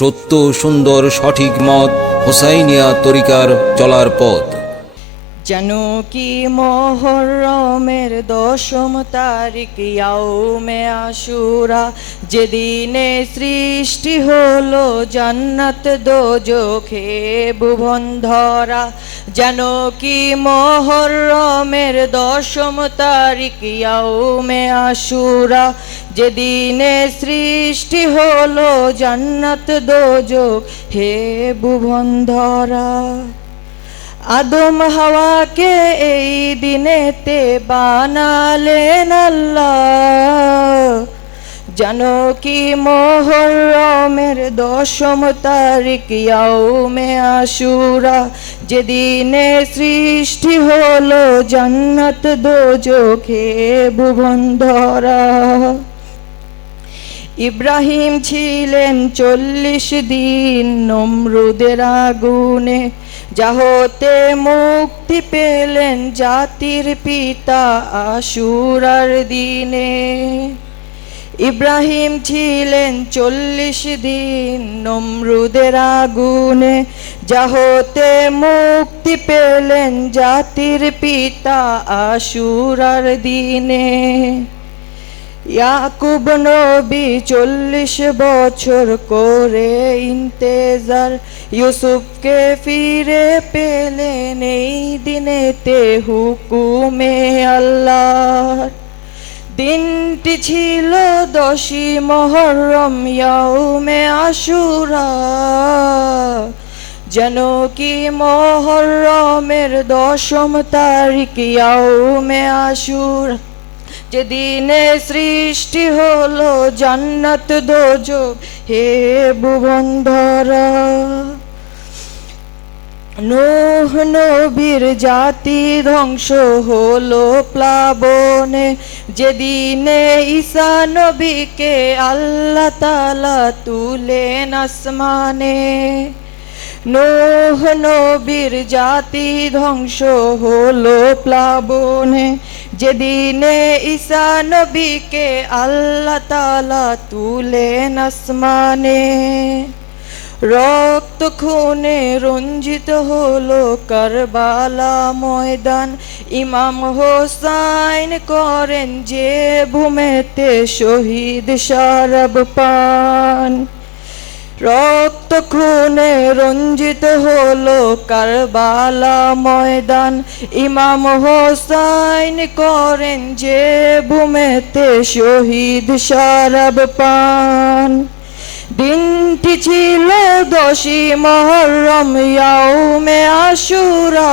সত্য সুন্দর সঠিক মত হোসাইনিয়া তরিকার চলার পথ। যেন কি মুহররমের 10ম তারিখ ইয়াউমে আশুরা, যেদিনে সৃষ্টি হলো জান্নাত দোজখে ভুবন ধরা। যেন কি মুহররমের 10ম তারিখ ইয়াউমে আশুরা, যেদিনে সৃষ্টি হলো জান্নাত দোজখ হে ভুবন ধরা। আদম হাওয়াকে এই দিনেতে বানালেন আল্লাহ। যেন কি মুহররমের 10ম তারিখ ইয়াউমে আশুরা, যেদিনে সৃষ্টি হলো জান্নাত দোজখে ভুবন ধরা। ইব্রাহিম ছিলেন 40 দিন নমরুদের আগুনে, যা হতে মুক্তি পেলেন জাতির পিতা আশুরার দিনে। ইব্রাহিম ছিলেন 40 দিন নমরুদের আগুনে, যা হতে মুক্তি পেলেন জাতির পিতা আশুরার দিনে। ইয়াকুব নবী 40 বছর করে ইন্তেজার, ইউসুফকে ফিরে পেলেন এই দিনেতে হুকুমে আল্লাহর। দিনটি ছিল 10ই মুহররম ইয়াউমে আশুরা। যেন কি মুহররমের 10ম তারিখ ইয়াউমে আশুরা, যেদিনে সৃষ্টি হলো জান্নাত দোজখ হে ভুবন ধরা। নূহ নবীর জাতি ধ্বংস হলো প্লাবনে, যেদিনে ঈসা নবীকে আল্লাহ তাআলা তুলেন আসমানে। নূহ নবীর জাতি ধ্বংস হলো প্লাবনে, যেদিনে ঈসা নবীকে আল্লাহ তাআলা তুলেন আসমানে। রক্ত খুনে রঞ্জিত হলো কারবালা ময়দান, ইমাম হোসাইন করেন যে ভূমেতে শহীদ শারাব পান। রক্ত খুনে রঞ্জিত হলো কারবালা ময়দান, ইমাম হোসাইন করেন যে ভূমেতে শহীদ শারাব পান। দিনটি ছিল 10ই মুহররম ইয়াউমে আশুরা।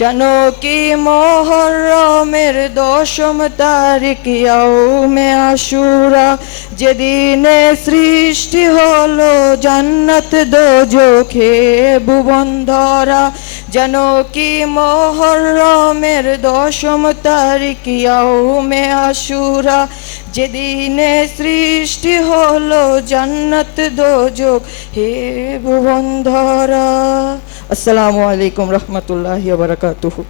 যেন কি মুহররমের 10ম তারিখ ইয়াউমে আশুরা, যেদিনে সৃষ্টি হলো জান্নাত দোজখে ভুবন ধরা। যেন কি মুহররমের 10ম তারিখ ইয়াউমে আশুরা, যেদিনে সৃষ্টি হলো জান্নাত দোজখ হে ভুবন ধরা। আসসালামু আলাইকুম রহমতুল্লাহি ওয়া বারাকাতুহু।